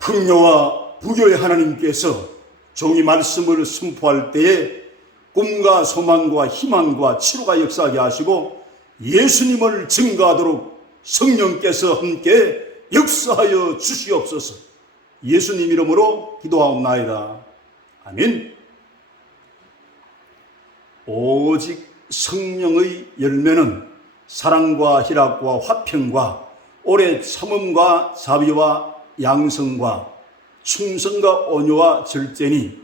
풍요와 부교의 하나님께서 종이 말씀을 선포할 때에 꿈과 소망과 희망과 치료가 역사하게 하시고 예수님을 증거하도록 성령께서 함께 역사하여 주시옵소서. 예수님 이름으로 기도하옵나이다. 아멘. 오직 성령의 열매는 사랑과 희락과 화평과 오래 참음과 자비와 양성과 충성과 온유와 절제니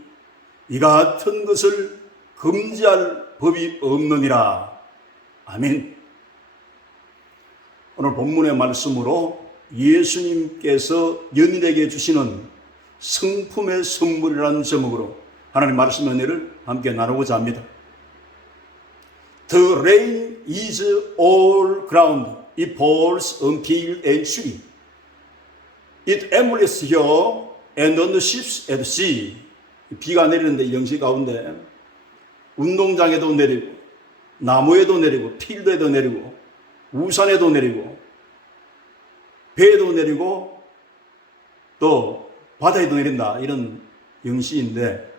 이 같은 것을 금지할 법이 없느니라. 아멘. 오늘 본문의 말씀으로 예수님께서 연인에게 주시는 성품의 선물이라는 제목으로 하나님 말씀 은혜를 함께 나누고자 합니다. The rain is all ground. It falls on field and tree. It emulates here and on the ships at sea. 비가 내리는데 영시 가운데 운동장에도 내리고 나무에도 내리고 필드에도 내리고 우산에도 내리고 배에도 내리고 또 바다에도 내린다, 이런 영시인데,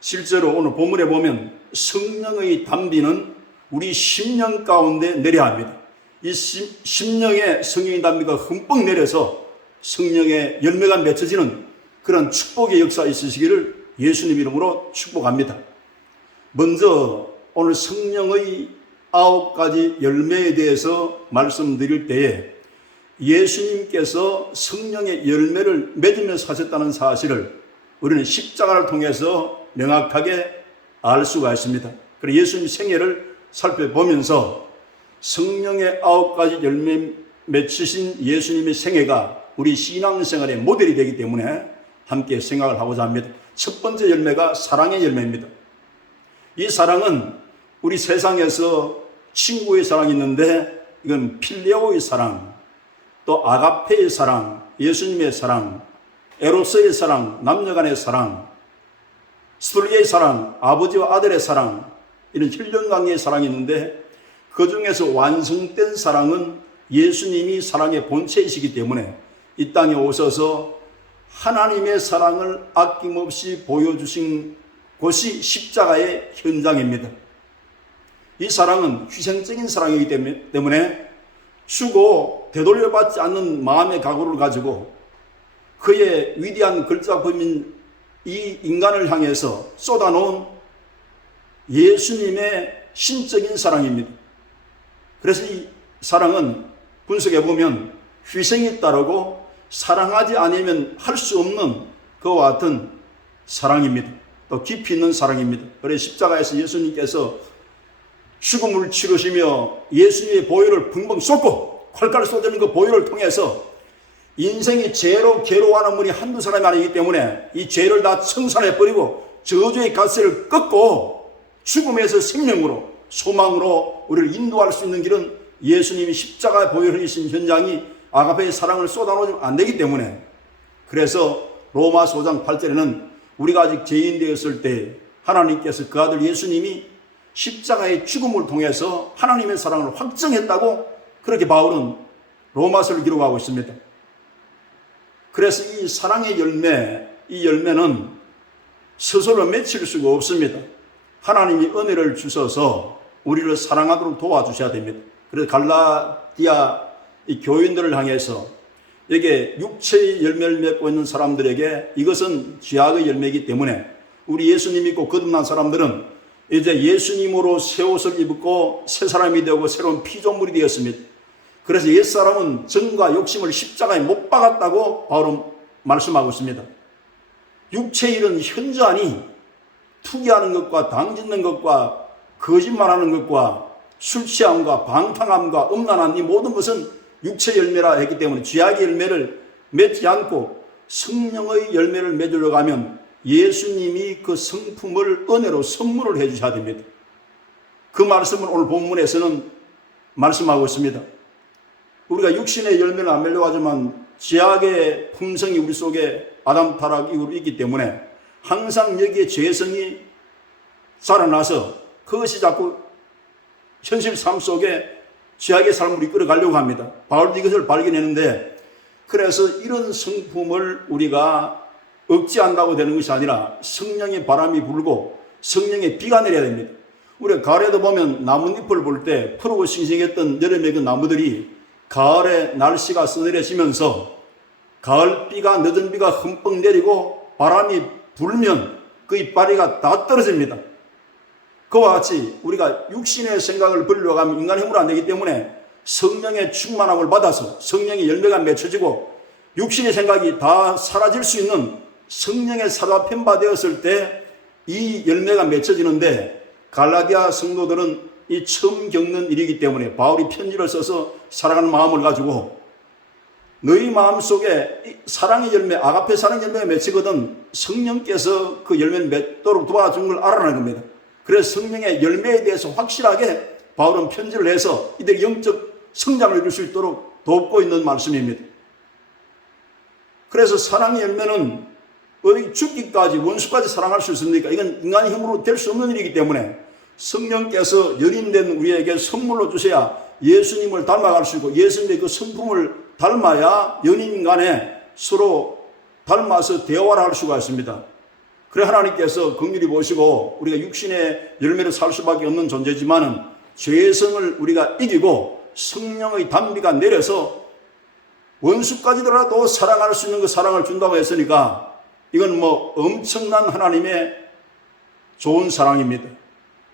실제로 오늘 본문에 보면 성령의 단비는 우리 심령 가운데 내려야 합니다. 이 심령에 성령의 단비가 흠뻑 내려서 성령의 열매가 맺혀지는 그런 축복의 역사 있으시기를 예수님 이름으로 축복합니다. 먼저 오늘 성령의 9가지 열매에 대해서 말씀드릴 때에 예수님께서 성령의 열매를 맺으면서 하셨다는 사실을 우리는 십자가를 통해서 명확하게 알 수가 있습니다. 그래서 예수님 생애를 살펴보면서 성령의 9가지 열매 맺으신 예수님의 생애가 우리 신앙생활의 모델이 되기 때문에 함께 생각을 하고자 합니다. 첫 번째 열매가 사랑의 열매입니다. 이 사랑은 우리 세상에서 친구의 사랑이 있는데 이건 필레오의 사랑, 또 아가페의 사랑, 예수님의 사랑, 에로스의 사랑, 남녀간의 사랑, 스톨리의 사랑, 아버지와 아들의 사랑, 이런 혈연관계의 사랑이 있는데 그 중에서 완성된 사랑은 예수님이 사랑의 본체이시기 때문에 이 땅에 오셔서 하나님의 사랑을 아낌없이 보여주신 곳이 십자가의 현장입니다. 이 사랑은 희생적인 사랑이기 때문에 주고 되돌려받지 않는 마음의 각오를 가지고 그의 위대한 걸작품인 이 인간을 향해서 쏟아놓은 예수님의 신적인 사랑입니다. 그래서 이 사랑은 분석해 보면 희생이 따르고 사랑하지 않으면 할 수 없는 그와 같은 사랑입니다. 또 깊이 있는 사랑입니다. 그래서 십자가에서 예수님께서 죽음을 치르시며 예수님의 보혈을 붕붕 쏟고 콸콸 쏟아지는 그 보혈을 통해서 인생이 죄로 괴로워하는 분이 한두 사람이 아니기 때문에 이 죄를 다 청산해버리고 저주의 갓세를 끊고 죽음에서 생명으로 소망으로 우리를 인도할 수 있는 길은 예수님이 십자가의 보혈을 흘리신 현장이 아가페의 사랑을 쏟아놓으면 안 되기 때문에, 그래서 로마서 5장 8절에는 우리가 아직 죄인 되었을 때 하나님께서 그 아들 예수님이 십자가의 죽음을 통해서 하나님의 사랑을 확정했다고 그렇게 바울은 로마서를 기록하고 있습니다. 그래서 이 사랑의 열매, 이 열매는 스스로 맺힐 수가 없습니다. 하나님이 은혜를 주셔서 우리를 사랑하도록 도와주셔야 됩니다. 그래서 갈라디아 이 교인들을 향해서 여기에 육체의 열매를 맺고 있는 사람들에게 이것은 죄악의 열매이기 때문에 우리 예수님 믿고 거듭난 사람들은 이제 예수님으로 새 옷을 입고 새 사람이 되고 새로운 피조물이 되었습니다. 그래서 옛사람은 정과 욕심을 십자가에 못 박았다고 바울은 말씀하고 있습니다. 육체의 일은 현저하니 투기하는 것과 당짓는 것과 거짓말하는 것과 술 취함과 방탕함과 음란한 이 모든 것은 육체의 열매라 했기 때문에 죄악의 열매를 맺지 않고 성령의 열매를 맺으려고 하면 예수님이 그 성품을 은혜로 선물을 해 주셔야 됩니다. 그 말씀을 오늘 본문에서는 말씀하고 있습니다. 우리가 육신의 열매를 안 맺려고 하지만 죄악의 품성이 우리 속에 아담 타락 이후로 있기 때문에 항상 여기에 죄성이 자라나서 그것이 자꾸 현실 삶 속에 죄악의 삶으로 이끌어가려고 합니다. 바울도 이것을 발견했는데 그래서 이런 성품을 우리가 억제한다고 되는 것이 아니라 성령의 바람이 불고 성령의 비가 내려야 됩니다. 우리가 가을에도 보면 나뭇잎을 볼 때 푸르고 싱싱했던 여름의 그 나무들이 가을에 날씨가 서늘해지면서 가을비가 늦은 비가 흠뻑 내리고 바람이 불면 그 이파리가 다 떨어집니다. 그와 같이 우리가 육신의 생각을 벌려고 하면 인간의 힘으로 안 되기 때문에 성령의 충만함을 받아서 성령의 열매가 맺혀지고 육신의 생각이 다 사라질 수 있는 성령의 사도가 편바되었을 때 이 열매가 맺혀지는데, 갈라디아 성도들은 이 처음 겪는 일이기 때문에 바울이 편지를 써서 사랑하는 마음을 가지고 너희 마음속에 사랑의 열매, 아가페 사랑의 열매가 맺히거든 성령께서 그 열매를 맺도록 도와준 걸 알아내는 겁니다. 그래서 성령의 열매에 대해서 확실하게 바울은 편지를 해서 이들이 영적 성장을 이룰 수 있도록 돕고 있는 말씀입니다. 그래서 사랑의 열매는 어디 죽기까지, 원수까지 사랑할 수 있습니까? 이건 인간의 힘으로 될 수 없는 일이기 때문에 성령께서 연인된 우리에게 선물로 주셔야 예수님을 닮아갈 수 있고, 예수님의 그 성품을 닮아야 연인 간에 서로 닮아서 대화를 할 수가 있습니다. 그래 하나님께서 긍휼히 보시고 우리가 육신의 열매를 살 수밖에 없는 존재지만은 죄의 성을 우리가 이기고 성령의 단비가 내려서 원수까지더라도 사랑할 수 있는 그 사랑을 준다고 했으니까 이건 뭐 엄청난 하나님의 좋은 사랑입니다.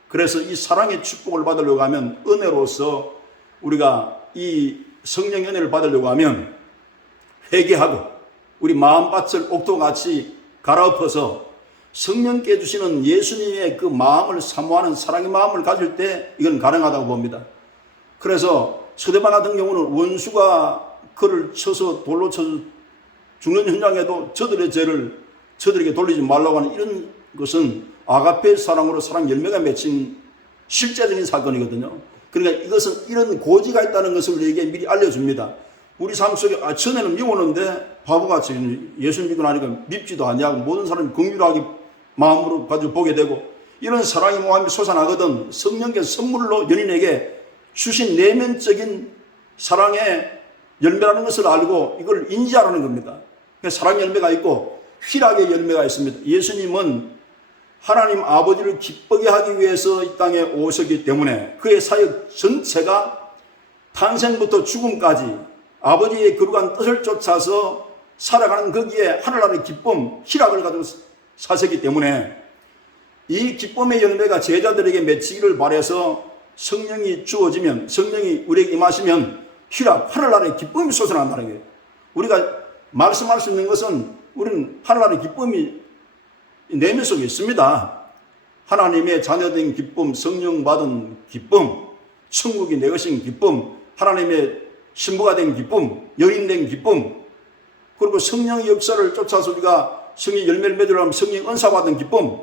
그래서 이 사랑의 축복을 받으려고 하면, 은혜로서 우리가 이 성령의 은혜를 받으려고 하면 회개하고 우리 마음밭을 옥토같이 갈아엎어서 성령께 주시는 예수님의 그 마음을 사모하는 사랑의 마음을 가질 때 이건 가능하다고 봅니다. 그래서 스데반 같은 경우는 원수가 그를 쳐서 돌로 쳐서 죽는 현장에도 저들의 죄를 저들에게 돌리지 말라고 하는 이런 것은 아가페 사랑으로 사랑 열매가 맺힌 실제적인 사건이거든요. 그러니까 이것은 이런 고지가 있다는 것을 우리에게 미리 알려줍니다. 우리 삶 속에 전에는 미웠는데 바보같이 예수 믿고 나니까 밉지도 않냐고 모든 사람이 긍휼하게 마음으로 가지고 보게 되고, 이런 사랑의 모함이 솟아나거든 성령께서 선물로 연인에게 주신 내면적인 사랑의 열매라는 것을 알고 이걸 인지하라는 겁니다. 사랑의 열매가 있고 희락의 열매가 있습니다. 예수님은 하나님 아버지를 기쁘게 하기 위해서 이 땅에 오셨기 때문에 그의 사역 전체가 탄생부터 죽음까지 아버지의 거룩한 뜻을 쫓아서 살아가는 거기에 하늘나라의 기쁨, 희락을 가지고 사셨기 때문에 이 기쁨의 열매가 제자들에게 맺히기를 바라서 성령이 주어지면, 성령이 우리에게 임하시면 희락, 하늘나라의 기쁨이 솟아난다는 거예요. 우리가 말씀할 수 있는 것은 우리는 하늘나라의 기쁨이 내면 속에 있습니다. 하나님의 자녀된 기쁨, 성령 받은 기쁨, 천국이 내 것인 기쁨, 하나님의 신부가 된 기쁨, 여인된 기쁨, 그리고 성령의 역사를 쫓아서 우리가 성령 열매를 맺으려면 성령 은사 받은 기쁨,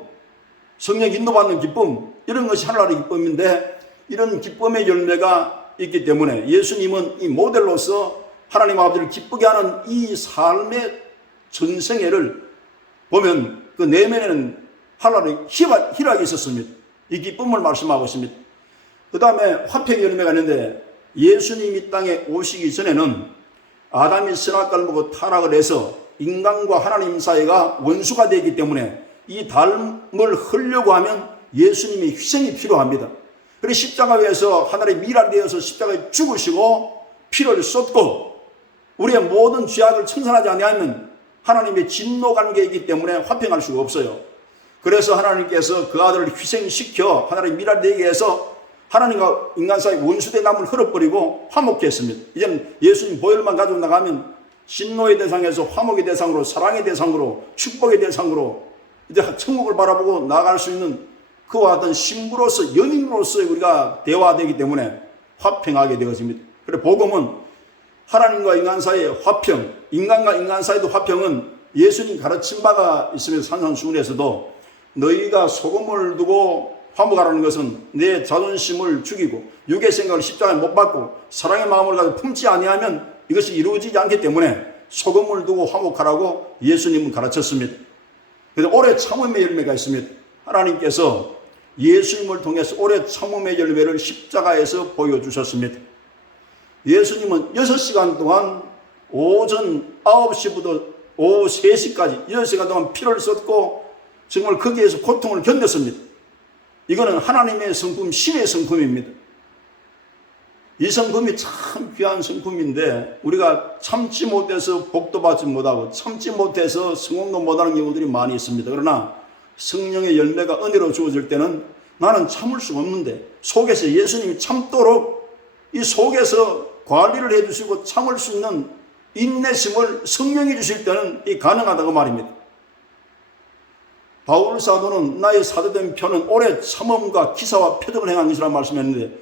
성령 인도받는 기쁨, 이런 것이 하늘나라의 기쁨인데, 이런 기쁨의 열매가 있기 때문에 예수님은 이 모델로서 하나님 아버지를 기쁘게 하는 이 삶의 전생애를 보면 그 내면에는 하늘나라의 희락이 있었습니다. 이 기쁨을 말씀하고 있습니다. 그 다음에 화평의 열매가 있는데, 예수님이 이 땅에 오시기 전에는 아담이 선악과를 먹고 타락을 해서 인간과 하나님 사이가 원수가 되기 때문에 이 닮을 흐려고 하면 예수님의 희생이 필요합니다. 그래서 십자가 위에서 하늘의 미랄이 되어서 십자가에 죽으시고 피를 쏟고 우리의 모든 죄악을 청산하지 아니하면 하나님의 진노 관계이기 때문에 화평할 수가 없어요. 그래서 하나님께서 그 아들을 희생시켜 하나님의 미랄이 되게 해서 하나님과 인간 사이 원수된 남을 흘러버리고 화목케 했습니다. 이제는 예수님 보혈만 가지고 나가면 진노의 대상에서 화목의 대상으로, 사랑의 대상으로, 축복의 대상으로 이제 천국을 바라보고 나아갈 수 있는 그와 같은 신부로서, 연인으로서 우리가 대화되기 때문에 화평하게 되어집니다. 그래서 복음은 하나님과 인간 사이의 화평, 인간과 인간 사이의 화평은 예수님 가르친 바가 있으면서 산상수훈에서도 너희가 소금을 두고 화목하라는 것은 내 자존심을 죽이고 육의 생각을 십자가에 못 박고 사랑의 마음을 가지고 품지 아니하면 이것이 이루어지지 않기 때문에 소금을 두고 화목하라고 예수님은 가르쳤습니다. 그래서 오래 참음의 열매가 있습니다. 하나님께서 예수님을 통해서 오래 참음의 열매를 십자가에서 보여주셨습니다. 예수님은 6시간 동안 오전 9시부터 오후 3시까지 6시간 동안 피를 쏟고 정말 거기에서 고통을 견뎠습니다. 이거는 하나님의 성품, 신의 성품입니다. 이 성품이 참 귀한 성품인데 우리가 참지 못해서 복도 받지 못하고 참지 못해서 성공도 못하는 경우들이 많이 있습니다. 그러나 성령의 열매가 은혜로 주어질 때는 나는 참을 수가 없는데 속에서 예수님이 참도록 이 속에서 관리를 해주시고 참을 수 있는 인내심을 성령이 주실 때는 이 가능하다고 말입니다. 바울 사도는 나의 사도된 표는 오래 참음과 기사와 표적을 행한 것이라 말씀했는데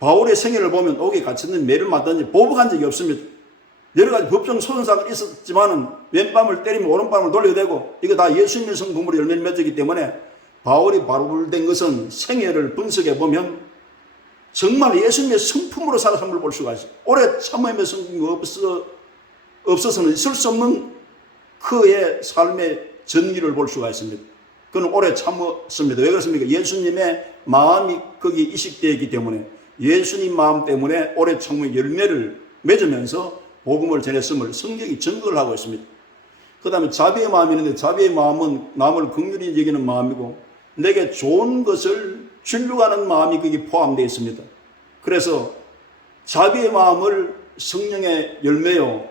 바울의 생애를 보면 옥에 갇혔는 매를 맞든지 보복한 적이 없습니다. 여러 가지 법정 소송사가 있었지만은 왼밤을 때리면 오른밤을 돌려대고 이거 다 예수님의 성품으로 열매를 맺었기 때문에 바울이 바울된 것은 생애를 분석해 보면 정말 예수님의 성품으로 살아감을 볼 수가 있어요. 오래 참음의 성품이 없어서는 있을 수 없는 그의 삶의 전기를 볼 수가 있습니다. 그는 오래 참았습니다. 왜 그렇습니까? 예수님의 마음이 거기 이식되어 있기 때문에 예수님 마음 때문에 오래 참음의 열매를 맺으면서 복음을 전했음을 성경이 증거를 하고 있습니다. 그 다음에 자비의 마음이 있는데 자비의 마음은 남을 긍휼히 여기는 마음이고 내게 좋은 것을 주려고 하는 마음이 거기 포함되어 있습니다. 그래서 자비의 마음을 성령의 열매요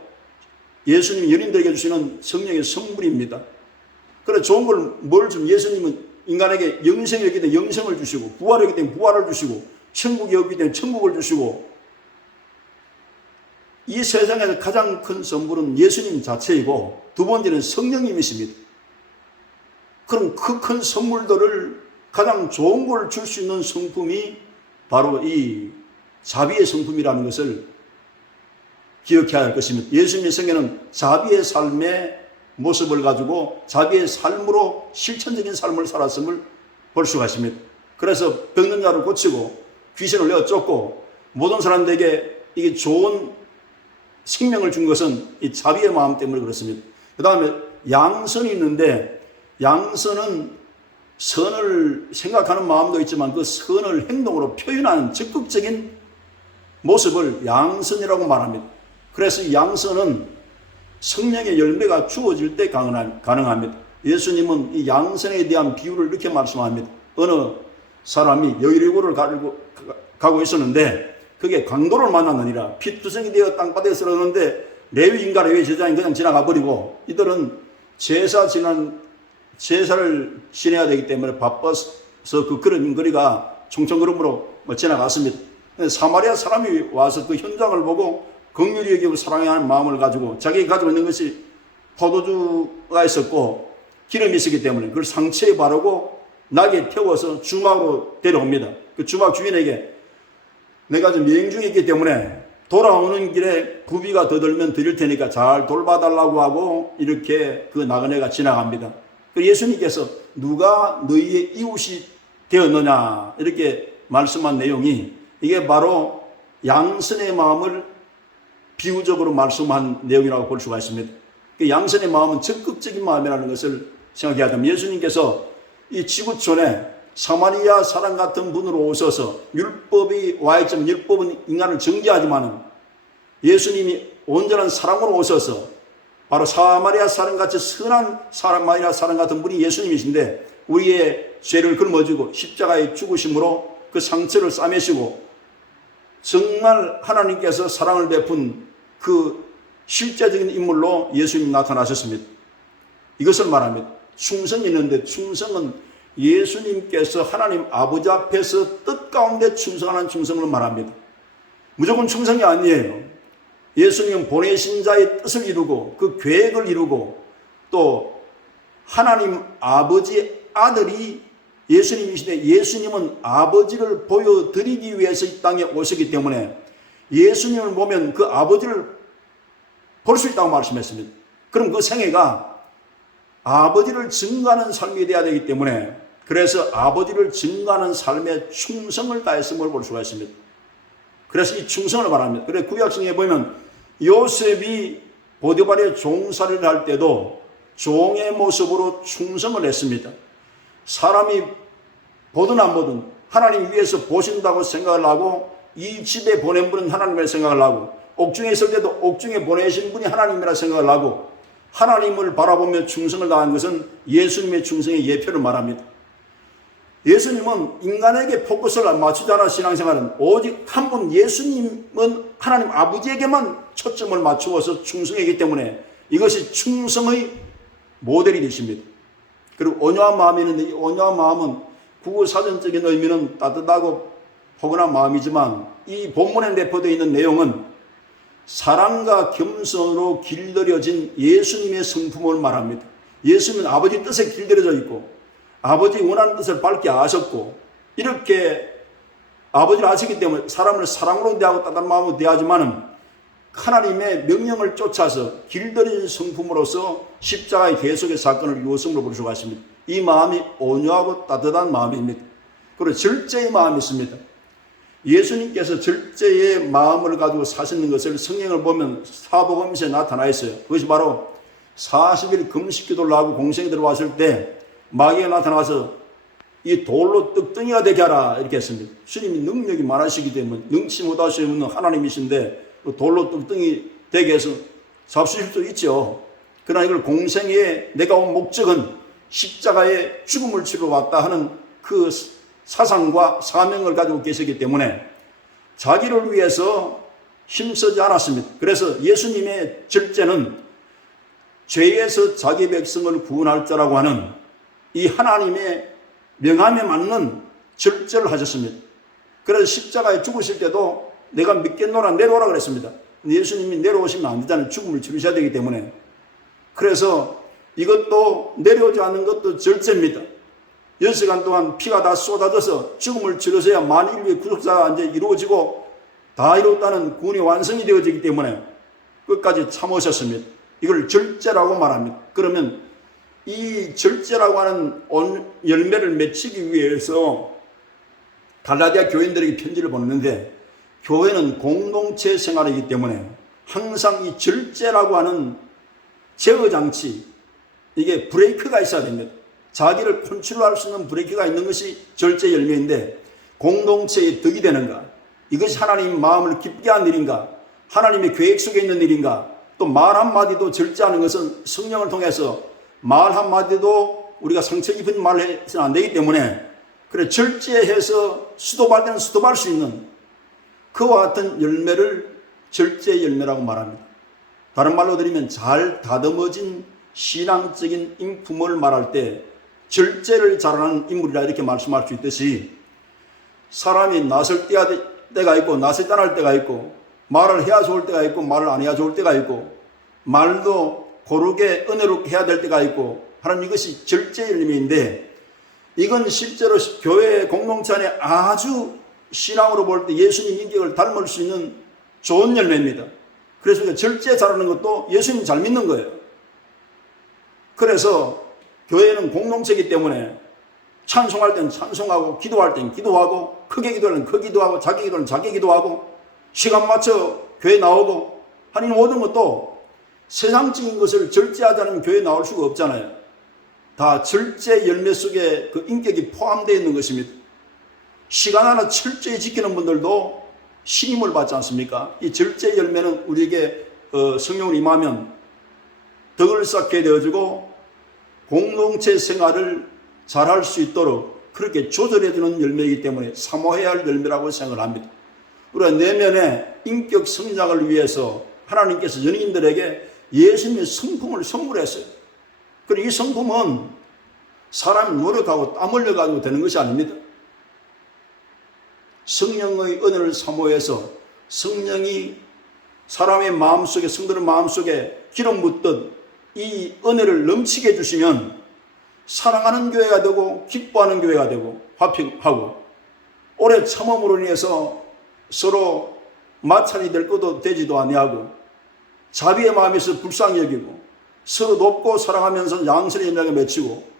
예수님이 연인들에게 주시는 성령의 선물입니다. 그래 좋은 걸 뭘 좀 예수님은 인간에게 영생이 있기 때문에 영생을 주시고 부활이 있기 때문에 부활을 주시고 천국이 없기 때문에 천국을 주시고 이 세상에서 가장 큰 선물은 예수님 자체이고 두 번째는 성령님이십니다. 그럼 그 큰 선물들을 가장 좋은 걸 줄 수 있는 성품이 바로 이 자비의 성품이라는 것을 기억해야 할 것입니다. 예수님의 생애는 자비의 삶의 모습을 가지고 자비의 삶으로 실천적인 삶을 살았음을 볼 수가 있습니다. 그래서 병든 자를 고치고 귀신을 내어 쫓고 모든 사람들에게 이게 좋은 생명을 준 것은 이 자비의 마음 때문에 그렇습니다. 그 다음에 양선이 있는데 양선은 선을 생각하는 마음도 있지만 그 선을 행동으로 표현하는 적극적인 모습을 양선이라고 말합니다. 그래서 이 양선은 성령의 열매가 주어질 때 가능합니다. 예수님은 이 양선에 대한 비유를 이렇게 말씀합니다. 어느 사람이 여리고를 가고 있었는데 그게 강도를 만났느니라 피투성이 되어 땅바닥에 쓰러졌는데 레위 인과 레위 제사장이 그냥 지나가 버리고 이들은 제사를 지내야 되기 때문에 바빠서 그 걸음걸이가 총총걸음으로 지나갔습니다. 사마리아 사람이 와서 그 현장을 보고 긍휼히 여기고 사랑하는 마음을 가지고 자기가 가지고 있는 것이 포도주가 있었고 기름이 있었기 때문에 그걸 상처에 바르고 낙에 태워서 주막으로 데려옵니다. 그 주막 주인에게 내가 지금 여행 중에 있기 때문에 돌아오는 길에 부비가 더 들면 드릴 테니까 잘 돌봐달라고 하고 이렇게 그 나그네가 지나갑니다. 그 예수님께서 누가 너희의 이웃이 되었느냐 이렇게 말씀한 내용이 이게 바로 양선의 마음을 비유적으로 말씀한 내용이라고 볼 수가 있습니다. 그 양선의 마음은 적극적인 마음이라는 것을 생각해야 됩니다. 예수님께서 이 지구촌에 사마리아 사람 같은 분으로 오셔서 율법이 와 있지만 율법은 인간을 정죄하지만 예수님이 온전한 사랑으로 오셔서 바로 사마리아 사람같이 선한 사마리아 사람 같은 분이 예수님이신데 우리의 죄를 짊어지고 십자가에 죽으심으로 그 상처를 싸매시고 정말 하나님께서 사랑을 베푼 그 실제적인 인물로 예수님이 나타나셨습니다. 이것을 말합니다. 충성이 있는데 충성은 예수님께서 하나님 아버지 앞에서 뜻 가운데 충성하는 충성을 말합니다. 무조건 충성이 아니에요. 예수님은 보내신 자의 뜻을 이루고 그 계획을 이루고 또 하나님 아버지 아들이 예수님이신데 예수님은 아버지를 보여드리기 위해서 이 땅에 오셨기 때문에 예수님을 보면 그 아버지를 볼 수 있다고 말씀했습니다. 그럼 그 생애가 아버지를 증거하는 삶이 되어야 되기 때문에 그래서 아버지를 증거하는 삶에 충성을 다했음을 볼 수가 있습니다. 그래서 이 충성을 말합니다. 그래서 구약성에 보면 요셉이 보디발의 종살이를 할 때도 종의 모습으로 충성을 했습니다. 사람이 보든 안 보든 하나님 위해서 보신다고 생각을 하고 이 집에 보낸 분은 하나님을 생각을 하고 옥중에 있을 때도 옥중에 보내신 분이 하나님이라 생각을 하고 하나님을 바라보며 충성을 다한 것은 예수님의 충성의 예표를 말합니다. 예수님은 인간에게 포커스를 맞추지 않아 신앙생활은 오직 한 분 예수님은 하나님 아버지에게만 초점을 맞추어서 충성했기 때문에 이것이 충성의 모델이 되십니다. 그리고 온유한 마음이 있는데 이 온유한 마음은 국어사전적인 의미는 따뜻하고 포근한 마음이지만 이 본문에 내포되어 있는 내용은 사랑과 겸손으로 길들여진 예수님의 성품을 말합니다. 예수님은 아버지 뜻에 길들여져 있고 아버지 원하는 뜻을 밝게 아셨고 이렇게 아버지를 아시기 때문에 사람을 사랑으로 대하고 따뜻한 마음으로 대하지만은 하나님의 명령을 쫓아서 길들인 성품으로서 십자가의 계속의 사건을 이루었음으로 볼 수가 있습니다. 이 마음이 온유하고 따뜻한 마음입니다. 그리고 절제의 마음이 있습니다. 예수님께서 절제의 마음을 가지고 사시는 것을 성경을 보면 사복음서에 나타나 있어요. 그것이 바로 40일 금식기도를 하고 공생에 들어왔을 때 마귀가 나타나서 이 돌로 떡덩이가 되게 하라 이렇게 했습니다. 주님이 능력이 많으시기 때문에 능치 못하시는 하나님이신데 돌로 떡덩이 되게 해서 잡수실 수 있죠. 그러나 이걸 공생에 내가 온 목적은 십자가의 죽음을 치러 왔다 하는 그 사상과 사명을 가지고 계시기 때문에 자기를 위해서 힘쓰지 않았습니다. 그래서 예수님의 절제는 죄에서 자기 백성을 구원할 자라고 하는 이 하나님의 명함에 맞는 절제를 하셨습니다. 그래서 십자가에 죽으실 때도 내가 믿겠노라 내려오라 그랬습니다. 예수님이 내려오시면 안 되잖아요. 죽음을 치르셔야 되기 때문에. 그래서 이것도 내려오지 않는 것도 절제입니다. 10시간 동안 피가 다 쏟아져서 죽음을 치르셔야 만인류의 구속사가 이제 이루어지고 다 이뤘다는 구원이 완성이 되어지기 때문에 끝까지 참으셨습니다. 이걸 절제라고 말합니다. 그러면 이 절제라고 하는 열매를 맺히기 위해서 갈라디아 교인들에게 편지를 보냈는데 교회는 공동체 생활이기 때문에 항상 이 절제라고 하는 제어장치 이게 브레이크가 있어야 됩니다. 자기를 컨트롤할 수 있는 브레이크가 있는 것이 절제 열매인데 공동체의 덕이 되는가? 이것이 하나님 마음을 기쁘게 하는 일인가? 하나님의 계획 속에 있는 일인가? 또 말 한마디도 절제하는 것은 성령을 통해서 말 한마디도 우리가 상처 입은 말을 해서는 안 되기 때문에 그래 절제해서 수도할 때는 수도할 수 있는 그와 같은 열매를 절제 열매라고 말합니다. 다른 말로 드리면 잘 다듬어진 신앙적인 인품을 말할 때 절제를 잘하는 인물이라 이렇게 말씀할 수 있듯이 사람이 나설 때가 있고 나설 때할 때가 있고 말을 해야 좋을 때가 있고 말을 안 해야 좋을 때가 있고 말도 고르게 은혜롭게 해야 될 때가 있고 하는 이것이 절제 열매인데 이건 실제로 교회 공동체 안에 아주 신앙으로 볼 때 예수님 인격을 닮을 수 있는 좋은 열매입니다. 그래서 절제 잘하는 것도 예수님 잘 믿는 거예요. 그래서 교회는 공동체이기 때문에 찬송할 때는 찬송하고 기도할 때는 기도하고 크게 기도할 때는 크게 기도하고 작게 기도할 때는 작게 기도하고 시간 맞춰 교회 나오고 하는 모든 것도 세상적인 것을 절제하지 않으면 교회에 나올 수가 없잖아요. 다 절제 열매 속에 그 인격이 포함되어 있는 것입니다. 시간 하나 철저히 지키는 분들도 신임을 받지 않습니까? 이 절제 열매는 우리에게 성령을 임하면 덕을 쌓게 되어지고 공동체 생활을 잘할 수 있도록 그렇게 조절해주는 열매이기 때문에 사모해야 할 열매라고 생각을 합니다. 우리가 내면의 인격 성장을 위해서 하나님께서 연인들에게 예수님의 성품을 선물했어요. 그리고 이 성품은 사람이 노력하고 땀 흘려가지고 되는 것이 아닙니다. 성령의 은혜를 사모해서 성령이 사람의 마음속에 성도의 마음속에 기름 붓듯 이 은혜를 넘치게 해주시면 사랑하는 교회가 되고 기뻐하는 교회가 되고 화평하고 오래 참음으로 인해서 서로 마찰이 될 것도 되지도 아니하고 자비의 마음에서 불쌍히 여기고 서로 돕고 사랑하면서 양선의 연락에 맺히고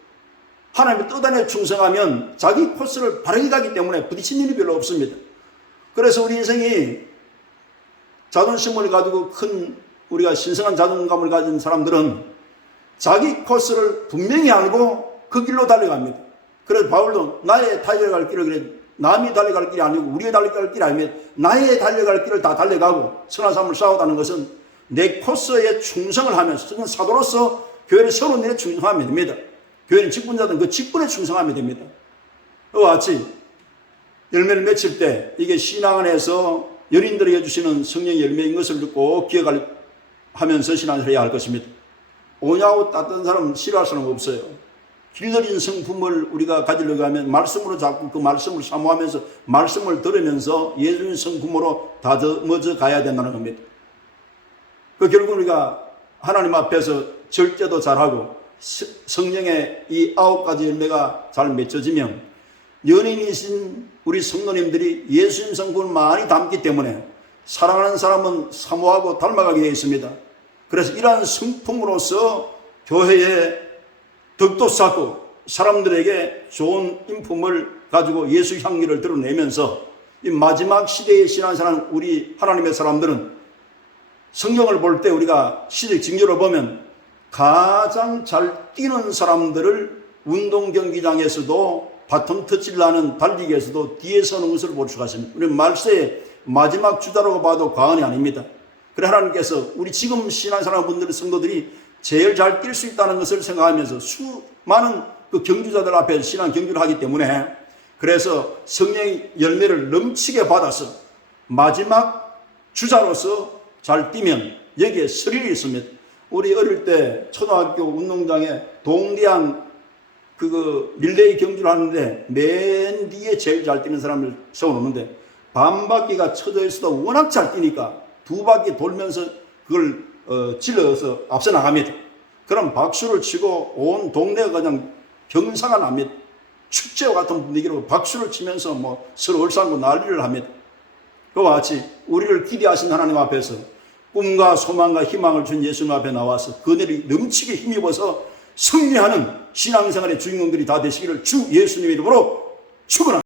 하나님의 뜻 안에 충성하면 자기 코스를 바르게 가기 때문에 부딪히는 일이 별로 없습니다. 그래서 우리 인생이 자존심을 가지고 큰 우리가 신성한 자존감을 가진 사람들은 자기 코스를 분명히 알고 그 길로 달려갑니다. 그래서 바울도 나의 달려갈 길을 남이 달려갈 길이 아니고 우리의 달려갈 길이 아니며 나의 달려갈 길을 다 달려가고 선한 삶을 싸우다는 것은 내 코스에 충성을 하면서 사도로서 교회를 세우는 일에 충성하면 됩니다. 교회는 직분자든 그 직분에 충성하면 됩니다. 그와 같이 열매를 맺힐 때 이게 신앙 안에서 연인들에게 주시는 성령의 열매인 것을 꼭 기억하면서 신앙을 해야 할 것입니다. 오냐고 따뜻한 사람 싫어할 사람 없어요. 길들인 성품을 우리가 가지려고 하면 말씀으로 자꾸 그 말씀을 사모하면서 말씀을 들으면서 예수님 성품으로 다듬어져 가야 된다는 겁니다. 그 결국 우리가 하나님 앞에서 절제도 잘하고 성령의 이 9가지 열매가 잘 맺혀지면 연인이신 우리 성도님들이 예수님 성품을 많이 담기 때문에 사랑하는 사람은 사모하고 닮아가게 되어 있습니다. 그래서 이러한 성품으로서 교회에 덕도 쌓고 사람들에게 좋은 인품을 가지고 예수 향기를 드러내면서 이 마지막 시대에 신앙생활하는 우리 하나님의 사람들은 성경을 볼 때 우리가 시적 징조를 보면 가장 잘 뛰는 사람들을 운동 경기장에서도 바톤 터치를 하는 달리기에서도 뒤에 서는 것을 볼 수가 있습니다. 우리 말세의 마지막 주자라고 봐도 과언이 아닙니다. 그래 하나님께서 우리 지금 신앙생활 분들 성도들이 제일 잘 뛸 수 있다는 것을 생각하면서 수많은 그 경주자들 앞에 신앙 경주를 하기 때문에 그래서 성령의 열매를 넘치게 받아서 마지막 주자로서 잘 뛰면 여기에 스릴이 있습니다. 우리 어릴 때 초등학교 운동장에 동대항 릴레이 경주를 하는데 맨 뒤에 제일 잘 뛰는 사람을 세워놓는데 반바퀴가 쳐져 있어도 워낙 잘 뛰니까 두 바퀴 돌면서 그걸 질러서 앞서 나갑니다. 그럼 박수를 치고 온 동네가 그냥 경사가 납니다. 축제와 같은 분위기로 박수를 치면서 서로 얼싸안고 난리를 합니다. 그와 같이 우리를 기대하신 하나님 앞에서 꿈과 소망과 희망을 준 예수님 앞에 나와서 그들이 넘치게 힘입어서 승리하는 신앙생활의 주인공들이 다 되시기를 주 예수님의 이름으로 축원합니다.